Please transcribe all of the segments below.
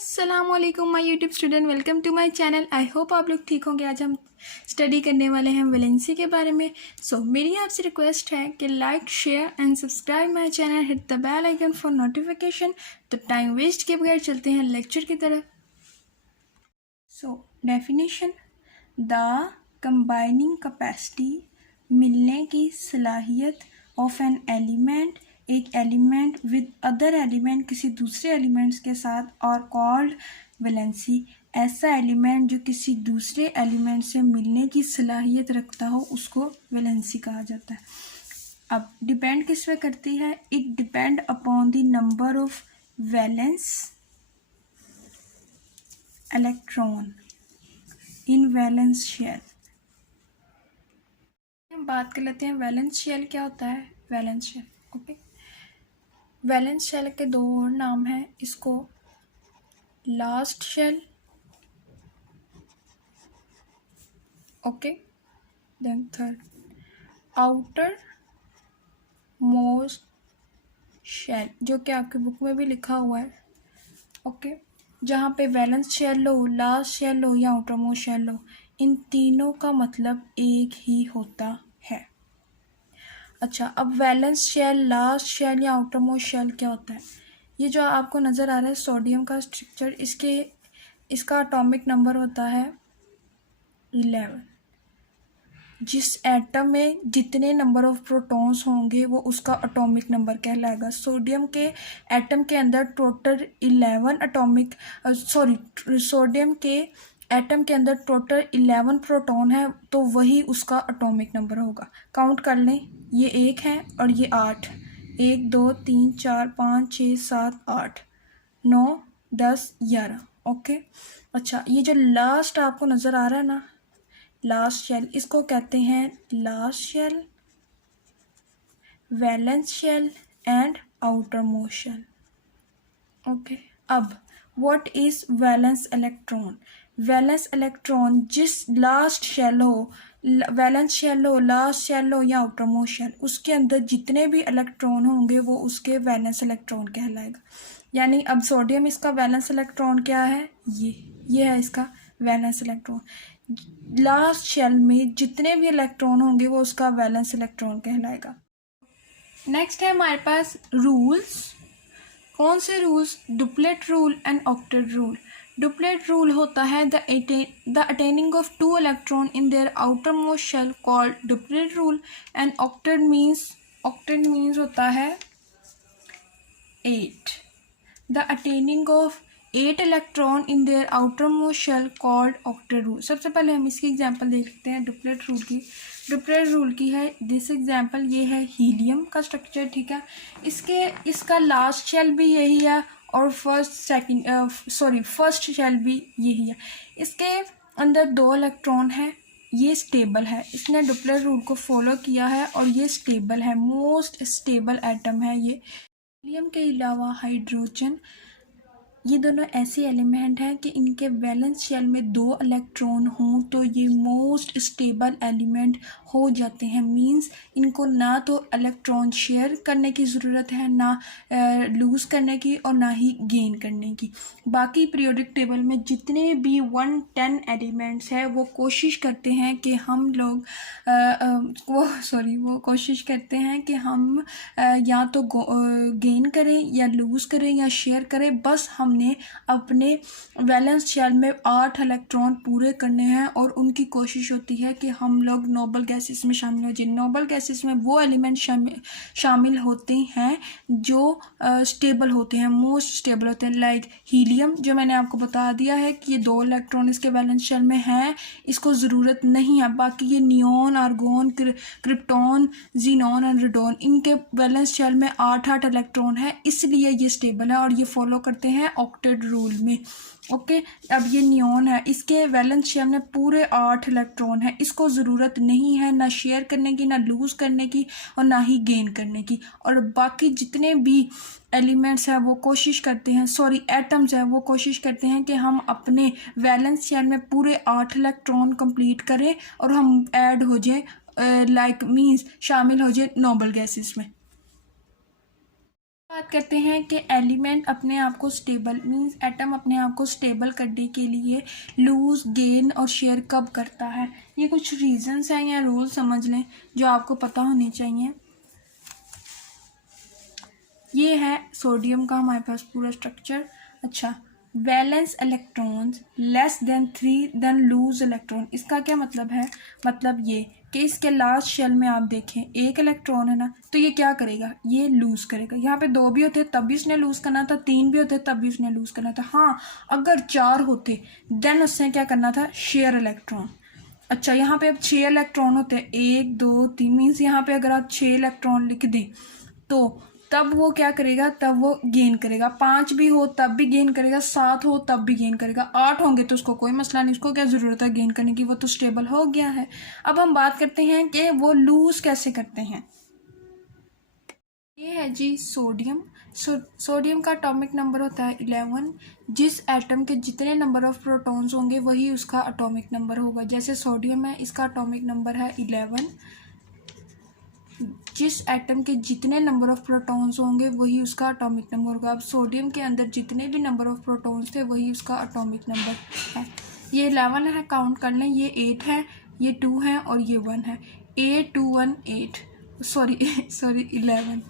अस्सलामुअलैकुम my YouTube student, welcome to my channel. I hope आप लोग ठीक होंगे। आज हम स्टडी करने वाले हैं वैलेंसी के बारे में। मेरी आपसे रिक्वेस्ट है कि like, share and subscribe my channel, hit the bell icon for notification. तो टाइम वेस्ट के बगैर चलते हैं लेक्चर की तरफ। डेफिनेशन: द कंबाइनिंग कैपेसिटी, मिलने की सलाहियत, ऑफ एन एलिमेंट, एक एलिमेंट विद अदर एलिमेंट, किसी दूसरे एलिमेंट्स के साथ, और कॉल्ड वैलेंसी, ऐसा एलिमेंट जो किसी दूसरे एलिमेंट से मिलने की सलाहियत रखता हो उसको वैलेंसी कहा जाता है। अब डिपेंड किस पे करती है? It depend upon the number of valence electron in valence shell. हम बात कर लेते हैं वैलेंस शेल क्या होता है। Valence shell, okay. Valence shell के दो और नाम हैं। इसको last shell, okay, then third outer most shell, जो कि आपकी बुक में भी लिखा हुआ है, ओके। जहाँ पे वैलेंस शेल लो, लास्ट शेल लो या आउटर मोस्ट शेल लो, इन तीनों का मतलब एक ही होता है। अच्छा, अब वैलेंस शेल, लास्ट शेल या आउटर मोस्ट शेल क्या होता है? ये जो आपको नज़र आ रहा है सोडियम का स्ट्रक्चर, इसका एटॉमिक नंबर होता है 11। जिस एटम में जितने नंबर ऑफ प्रोटॉन्स होंगे वो उसका एटॉमिक नंबर कहलाएगा। सोडियम के एटम के अंदर टोटल 11 एटॉमिक सोडियम के एटम के अंदर टोटल 11 प्रोटॉन है, तो वही उसका एटॉमिक नंबर होगा। काउंट कर लें, ये 1 है और ये 8, 1 2 3 4 5 6 7 8 9 10 11, ओके। अच्छा, ये जो लास्ट आपको नज़र आ रहा है ना, लास्ट शेल, इसको कहते हैं last shell, valence shell and outer most shell, okay. अब what is valence electron? Valence electron जिस लास्ट शेल हो, वैलेंस शेल हो, लास्ट शेल हो या आउटर मोस्ट शेल, उसके अंदर जितने भी इलेक्ट्रॉन होंगे वो उसके वैलेंस इलेक्ट्रॉन कहलाएगा। यानी अब सोडियम, इसका वैलेंस इलेक्ट्रॉन क्या है? ये है इसका वैलेंस इलेक्ट्रॉन। लास्ट शेल में जितने भी इलेक्ट्रॉन होंगे वो उसका वैलेंस इलेक्ट्रॉन कहलाएगा। नेक्स्ट है हमारे पास रूल्स। कौन से rules? Duplet rule and octet rule. Duplet rule होता है the attaining of 2 electron in their outer most shell called duplet rule, and octet means होता है 8। The attaining of 8 electron in their outer most shell called octet rule. सबसे पहले हम इसकी example देखते हैं डुप्लेट रूल की। डुप्लेट रूल की है दिस एग्जांपल, ये है हीलियम का स्ट्रक्चर, ठीक है। इसका लास्ट शेल भी यही है और फर्स्ट शेल भी यही है। इसके अंदर 2 इलेक्ट्रॉन है, ये स्टेबल है। इसने डुप्लेट रूल को फॉलो किया है और ये स्टेबल है, मोस्ट स्टेबल एटम है ये। हीलियम के अलावा हाइड्रोजन, ये दोनों ऐसे एलिमेंट हैं कि इनके वैलेंस शेल में 2 इलेक्ट्रॉन हों तो ये मोस्ट स्टेबल एलिमेंट हो जाते हैं। मींस इनको ना तो इलेक्ट्रॉन शेयर करने की ज़रूरत है, ना लूज़ करने की और ना ही गेन करने की। बाकी पीरियोडिक टेबल में जितने भी 110 एलिमेंट्स हैं वो कोशिश करते हैं कि हम लोग वो कोशिश करते हैं कि हम या तो गेन करें या लूज़ करें या शेयर करें। बस हमने अपने वैलेंस शेल में 8 इलेक्ट्रॉन पूरे करने हैं और उनकी कोशिश होती है कि हम लोग नोबल गैसेस में शामिल हो जाए। नोबल गैसेस में वो एलिमेंट शामिल होते हैं जो स्टेबल होते हैं, मोस्ट स्टेबल होते हैं। लाइक हीलियम, जो मैंने आपको बता दिया है कि ये 2 इलेक्ट्रॉन इसके वैलेंस शेल में हैं, इसको ज़रूरत नहीं है। बाकी ये neon, argon, krypton, xenon and radon, इनके वैलेंस शेल में 8 इलेक्ट्रॉन है, इसलिए ये स्टेबल है और ये फॉलो करते हैं ऑक्टेट रूल में, ओके। अब ये नियॉन है, इसके वैलेंस शेल में पूरे 8 इलेक्ट्रॉन है, इसको ज़रूरत नहीं है ना शेयर करने की, ना लूज़ करने की और ना ही गेन करने की। और बाकी जितने भी एलिमेंट्स हैं वो कोशिश करते हैं, एटम्स हैं, वो कोशिश करते हैं कि हम अपने वैलेंस शेल में पूरे 8 इलेक्ट्रॉन कंप्लीट करें और हम ऐड हो जाए, मीन्स शामिल हो जाए नोबल गैसेस में। बात करते हैं कि एलिमेंट अपने आप को स्टेबल मींस एटम अपने आप को स्टेबल करने के लिए लूज गेन और शेयर कब करता है। ये कुछ रीजंस हैं या रूल समझ लें जो आपको पता होने चाहिए। ये है सोडियम का हमारे पास पूरा स्ट्रक्चर। अच्छा, valence electrons less than 3 then lose electron. इसका क्या मतलब है? मतलब ये कि इसके लास्ट शेल में आप देखें एक इलेक्ट्रॉन है ना, तो ये क्या करेगा? ये लूज करेगा। यहाँ पे 2 भी होते तब भी उसने लूज करना था, 3 भी होते तब भी उसने लूज करना था। हाँ, अगर 4 होते देन उसने क्या करना था? Share electron. अच्छा, यहाँ पे अब 6 इलेक्ट्रॉन होते हैं, 1 2 3 मीन्स यहाँ पे अगर आप 6 इलेक्ट्रॉन लिख दें तो तब वो क्या करेगा? तब वो गेन करेगा। 5 भी हो तब भी गेन करेगा, 7 हो तब भी गेन करेगा, 8 होंगे तो उसको कोई मसला नहीं, उसको क्या ज़रूरत है गेन करने की, वो तो स्टेबल हो गया है। अब हम बात करते हैं कि वो लूज कैसे करते हैं। ये है जी सोडियम। सोडियम का एटॉमिक नंबर होता है 11। जिस एटम के जितने नंबर ऑफ प्रोटॉन्स होंगे वही उसका एटॉमिक नंबर होगा। जैसे सोडियम है, इसका एटॉमिक नंबर है 11। जिस एटम के जितने नंबर ऑफ प्रोटॉन्स होंगे वही उसका एटॉमिक नंबर होगा। अब सोडियम के अंदर जितने भी नंबर ऑफ प्रोटॉन्स थे वही उसका एटॉमिक नंबर है। ये 11 है, काउंट कर लें। ये 8 है, ये 2 है और ये 1 है। 8 2 1 8 सॉरी 11।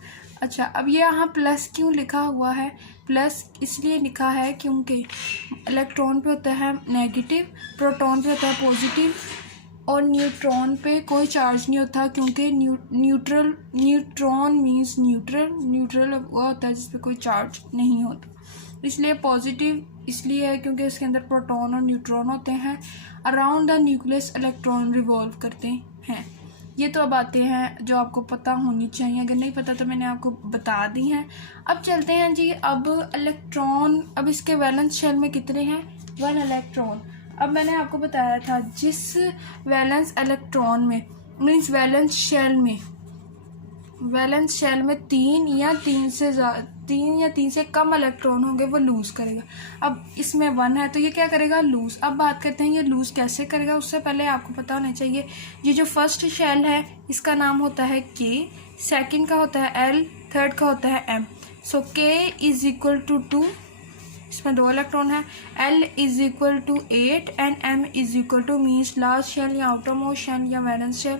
अच्छा, अब ये यहाँ प्लस क्यों लिखा हुआ है? प्लस इसलिए लिखा है क्योंकि इलेक्ट्रॉन पे होता है नेगेटिव, प्रोटॉन पे होता है पॉजिटिव और न्यूट्रॉन पे कोई चार्ज नहीं होता क्योंकि न्यूट्रॉन मीन्स न्यूट्रल वो होता है जिसपे कोई चार्ज नहीं होता। इसलिए पॉजिटिव इसलिए है क्योंकि इसके अंदर प्रोटॉन और न्यूट्रॉन होते हैं। Around the nucleus electron revolve करते हैं। ये तो अब आते हैं जो आपको पता होनी चाहिए, अगर नहीं पता तो मैंने आपको बता दी हैं। अब चलते हैं जी, अब इलेक्ट्रॉन, अब इसके वैलेंस शेल में कितने हैं? 1 इलेक्ट्रॉन। अब मैंने आपको बताया था जिस वैलेंस इलेक्ट्रॉन में मीन्स वैलेंस शेल में 3 या 3 से कम इलेक्ट्रॉन होंगे वो लूज करेगा। अब इसमें 1 है तो ये क्या करेगा? लूज। अब बात करते हैं ये लूज कैसे करेगा। उससे पहले आपको पता होना चाहिए ये जो फर्स्ट शेल है इसका नाम होता है K, सेकंड का होता है L, थर्ड का होता है M। So K is equal to 2, इसमें 2 इलेक्ट्रॉन है। L is equal to 8 and M is equal to means last shell या आउटर मोस्ट शेल या वैलेंस शेल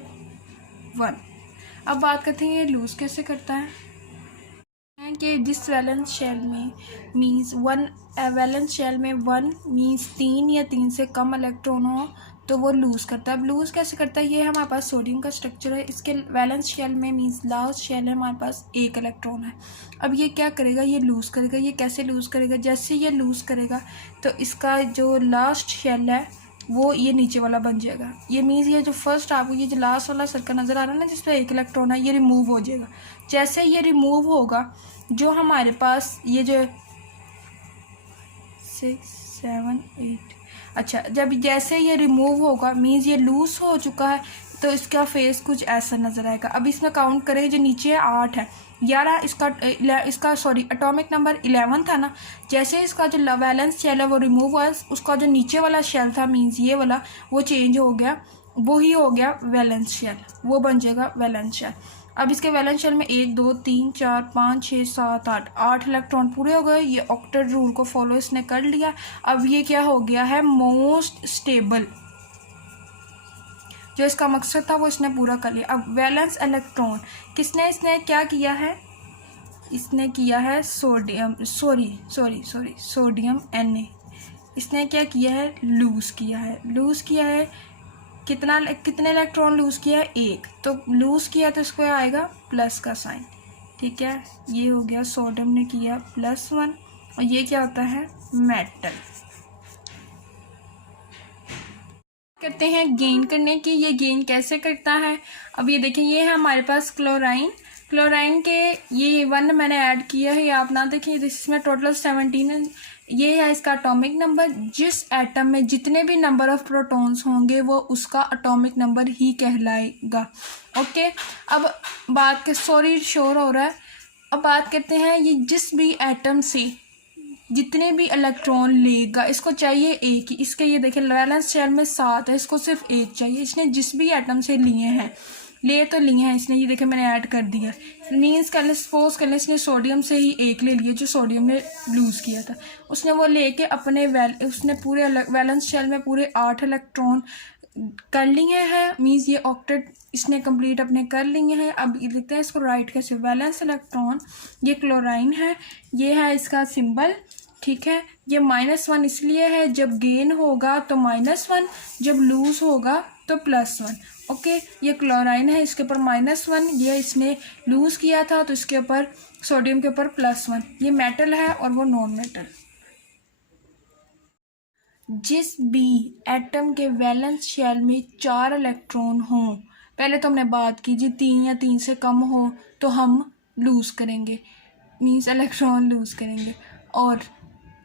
1। अब बात करते हैं ये लूज कैसे करता है कि जिस वैलेंस शेल में मीन्स 1 वैलेंस शेल में 1 मीन्स 3 या 3 से कम इलेक्ट्रॉन हो तो वो लूज़ करता है। अब लूज़ कैसे करता है? ये हमारे पास सोडियम का स्ट्रक्चर है। इसके वैलेंस शेल में मीन्स लास्ट शेल है हमारे पास 1 इलेक्ट्रॉन है। अब ये क्या करेगा? ये लूज़ करेगा। ये कैसे लूज़ करेगा? जैसे ये लूज़ करेगा तो इसका जो लास्ट शेल है वो ये नीचे वाला बन जाएगा। ये मीन्स ये जो फर्स्ट आपको ये जो लास्ट वाला सर्कल नज़र आ रहा है ना जिसपे 1 इलेक्ट्रॉन है, ये रिमूव हो जाएगा। जैसे ये रिमूव होगा जो हमारे पास ये जो 6 7 8 अच्छा, जब जैसे ये रिमूव होगा मीन्स ये लूज हो चुका है तो इसका फेस कुछ ऐसा नज़र आएगा। अब इसमें काउंट करें, जो नीचे है 8 है, 11 इसका सॉरी एटॉमिक नंबर 11 था ना। जैसे इसका जो वैलेंस शेल है वो रिमूव हुआ, उसका जो नीचे वाला शेल था मीन्स ये वाला वो चेंज हो गया, वो ही हो गया वैलेंस शेल, वो बन जाएगा वैलेंस शेल। अब इसके वैलेंस शेल में 1 2 3 4 5 6 7 8 इलेक्ट्रॉन पूरे हो गए। ये ऑक्टेट रूल को फॉलो इसने कर लिया। अब ये क्या हो गया है? Most stable. जो इसका मकसद था वो इसने पूरा कर लिया। अब वैलेंस इलेक्ट्रॉन इसने क्या किया है? इसने किया है सोडियम Na। इसने क्या किया है? लूज़ किया है। कितने इलेक्ट्रॉन लूज़ किया है? 1। तो लूज़ किया तो इसको आएगा प्लस का साइन, ठीक है। ये हो गया सोडियम ने किया +1 और ये क्या होता है? मेटल। करते हैं गेन करने की। ये गेन कैसे करता है? अब ये देखें, ये है हमारे पास क्लोराइन के ये 1 मैंने ऐड किया है, ये आप ना देखिए, इसमें टोटल 17 है। ये है इसका एटॉमिक नंबर। जिस एटम में जितने भी नंबर ऑफ प्रोटॉन्स होंगे वो उसका एटॉमिक नंबर ही कहलाएगा। ओके, अब बात के सॉरी शोर हो रहा है। अब बात करते हैं ये जिस भी एटम से जितने भी इलेक्ट्रॉन लेगा इसको चाहिए 1 ही। इसके ये देखें वैलेंस शेल में 7 है, इसको सिर्फ 1 चाहिए। इसने जिस भी एटम से लिए हैं ले तो लिए हैं इसने, ये देखे मैंने ऐड कर दिया। मीन्स कर ले, सपोज कर ले इसने सोडियम से ही एक ले लिया जो सोडियम ने लूज़ किया था, उसने वो लेके अपने उसने पूरे वैलेंस शेल में पूरे 8 इलेक्ट्रॉन कर लिए हैं। मीन्स ये ऑक्टेट इसने कंप्लीट अपने कर लिए हैं। अब लिखते हैं इसको राइट कैसे, वैलेंस इलेक्ट्रॉन, ये क्लोराइन है, ये है इसका सिंबल, ठीक है। ये -1 इसलिए है जब गेन होगा तो -1, जब लूज़ होगा तो +1। ओके, ये क्लोराइन है, इसके ऊपर -1, ये इसने लूज़ किया था तो इसके ऊपर सोडियम के ऊपर +1। ये मेटल है और वो नॉन मेटल। जिस भी एटम के वैलेंस शेल में 4 इलेक्ट्रॉन हों, पहले तो हमने बात की जी 3 या 3 से कम हो तो हम लूज़ करेंगे, मीन्स इलेक्ट्रॉन लूज़ करेंगे, और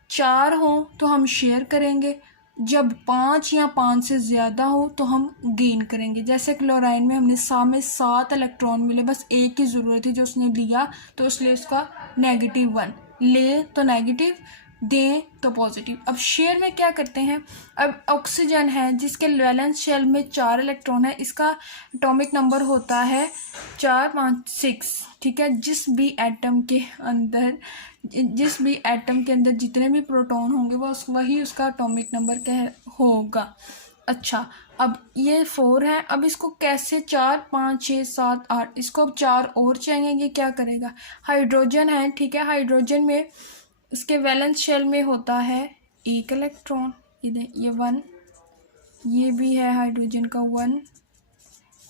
4 हो तो हम शेयर करेंगे, जब 5 या 5 से ज़्यादा हो तो हम गेन करेंगे। जैसे क्लोराइन में हमने सामने 7 इलेक्ट्रॉन मिले, बस एक की ज़रूरत थी जो उसने लिया, तो इसलिए उसका -1, ले तो नेगेटिव, दें तो पॉजिटिव। अब शेयर में क्या करते हैं, अब ऑक्सीजन है जिसके वैलेंस शेल में 4 इलेक्ट्रॉन है, इसका एटॉमिक नंबर होता है 4, 5, 6, ठीक है। जिस भी एटम के अंदर जितने भी प्रोटॉन होंगे वही उसका एटॉमिक नंबर क्या होगा। अच्छा, अब ये 4 है, अब इसको कैसे 4, 5, 6, 7, 8, इसको अब 4 और चाहिए, ये क्या करेगा, हाइड्रोजन है, ठीक है। हाइड्रोजन में इसके वैलेंस शेल में होता है 1 इलेक्ट्रॉन, ये 1, ये भी है हाइड्रोजन का 1,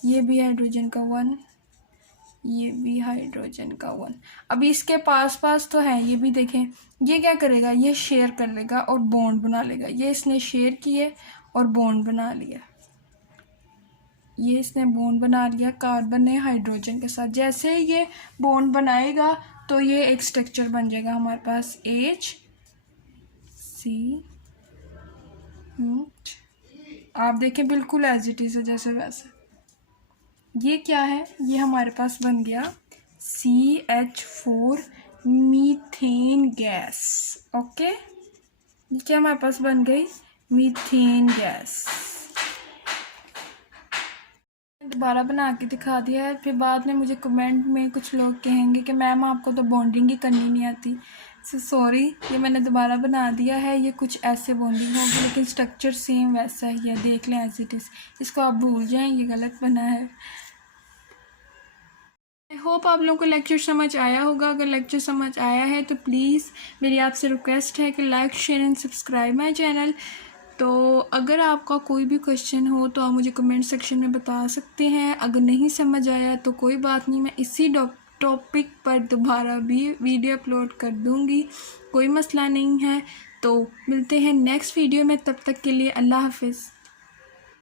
ये भी हाइड्रोजन का 1, ये भी हाइड्रोजन का 1। अभी इसके पास तो है, ये भी देखें, ये क्या करेगा, ये शेयर कर लेगा और बॉन्ड बना लेगा। ये इसने शेयर किए और बॉन्ड बना लिया, ये इसने बॉन्ड बना लिया कार्बन ने हाइड्रोजन के साथ। जैसे ये बॉन्ड बनाएगा तो ये एक स्ट्रक्चर बन जाएगा हमारे पास HC। आप देखें बिल्कुल एज इट इज़ है जैसे वैसे। ये क्या है, ये हमारे पास बन गया CH4 मीथेन गैस। ओके, ये क्या हमारे पास बन गई, मीथेन गैस। दोबारा बना के दिखा दिया है, फिर बाद में मुझे कमेंट में कुछ लोग कहेंगे कि मैम आपको तो बॉन्डिंग ही करनी नहीं आती। सो सॉरी, ये मैंने दोबारा बना दिया है, ये कुछ ऐसे बॉन्डिंग होगी लेकिन स्ट्रक्चर सेम वैसा ही है, देख लें एज इट इज़। इसको आप भूल जाएं, ये गलत बना है। आई होप आप लोगों को लेक्चर समझ आया होगा। अगर लेक्चर समझ आया है तो प्लीज़ मेरी आपसे रिक्वेस्ट है कि like, share and subscribe my channel. तो अगर आपका कोई भी क्वेश्चन हो तो आप मुझे कमेंट सेक्शन में बता सकते हैं। अगर नहीं समझ आया तो कोई बात नहीं, मैं इसी टॉपिक पर दोबारा भी वीडियो अपलोड कर दूँगी, कोई मसला नहीं है। तो मिलते हैं नेक्स्ट वीडियो में, तब तक के लिए अल्लाह हाफिज़।